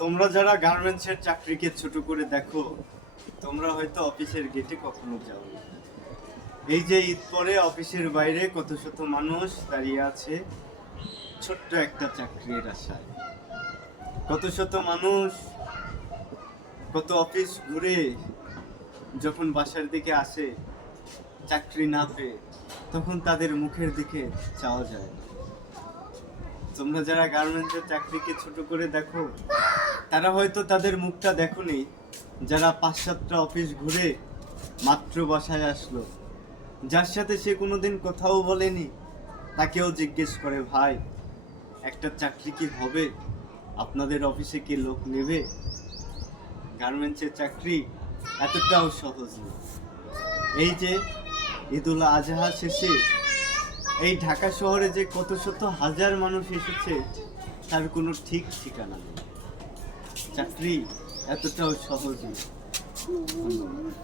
তোমরা যারা গার্মেন্টসের চাকরিকে ছোট করে দেখো, তোমরা হয়তো অফিসের গেটে কখনো যাও। এই যে ঈদ পরে অফিসের বাইরে কত শত মানুষ দাঁড়িয়ে আছে ছোট্ট একটা চাকরির আশায়। কত শত মানুষ কত অফিস ঘুরে যখন বাসার দিকে আসে চাকরি না পেয়ে, তখন তাদের মুখের দিকে চাওয়া যায়। তোমরা যারা গার্মেন্টসের চাকরিকে ছোট করে দেখো, তারা হয়তো তাদের মুখটা দেখোনি, যারা 5-7টা অফিস ঘুরে মাত্র বাসায় আসলো, যার সাথে সে কোনোদিন কোথাও বলেনি, তাকেও জিজ্ঞেস করে, ভাই একটা চাকরি কি হবে, আপনাদের অফিসে কি লোক নেবে? গার্মেন্টসের চাকরি এতটাও সহজ না। এই যে ঈদুল আজহা শেষে এই ঢাকা শহরে যে কত শত হাজার মানুষ এসেছে, তার কোনো ঠিক ঠিকানা নেই। চাকরি এতটাও সহজ না। ধন্যবাদ।